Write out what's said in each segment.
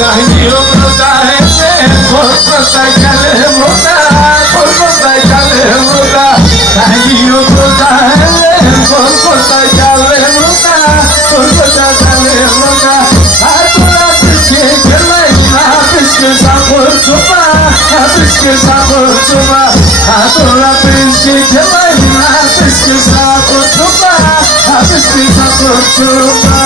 Καγείο προτάεται, πόρτα καλέμοντα, πόρτα καλέμοντα. Καγείο προτάεται, πόρτα καλέμοντα, πόρτα καλέμοντα. Άτορα πήσκε και λέει να πήσκε σαν πορτσοπά, να πήσκε σαν πορτσοπά. Άτορα πήσκε και λέει να πήσκε σαν πορτσοπά, να πήσκε σαν πορτσοπά.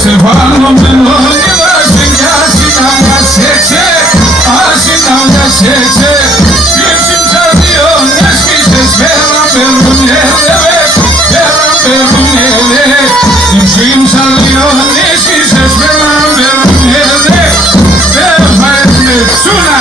Στεφάνο με νόμιλα σε μοιάζει να μας έξε, άση να μας έξε. Κύψιμ σαν δύο νέσκησες, πέρα περνουνε δεβες, πέρα περνουνε δε. Κύψιμ σαν δύο νέσκησες, πέρα περνουνε δε, πέρα φαες με τσούνα.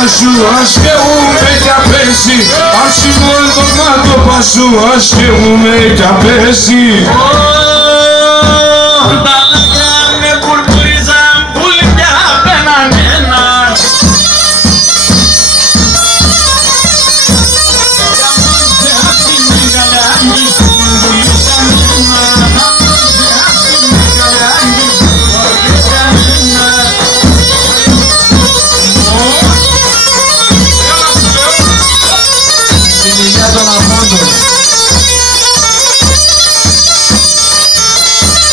πασού, ας και ούμε κι απέσει. Αψιμόν το μάτω πασού, ας και ούμε κι απέσει.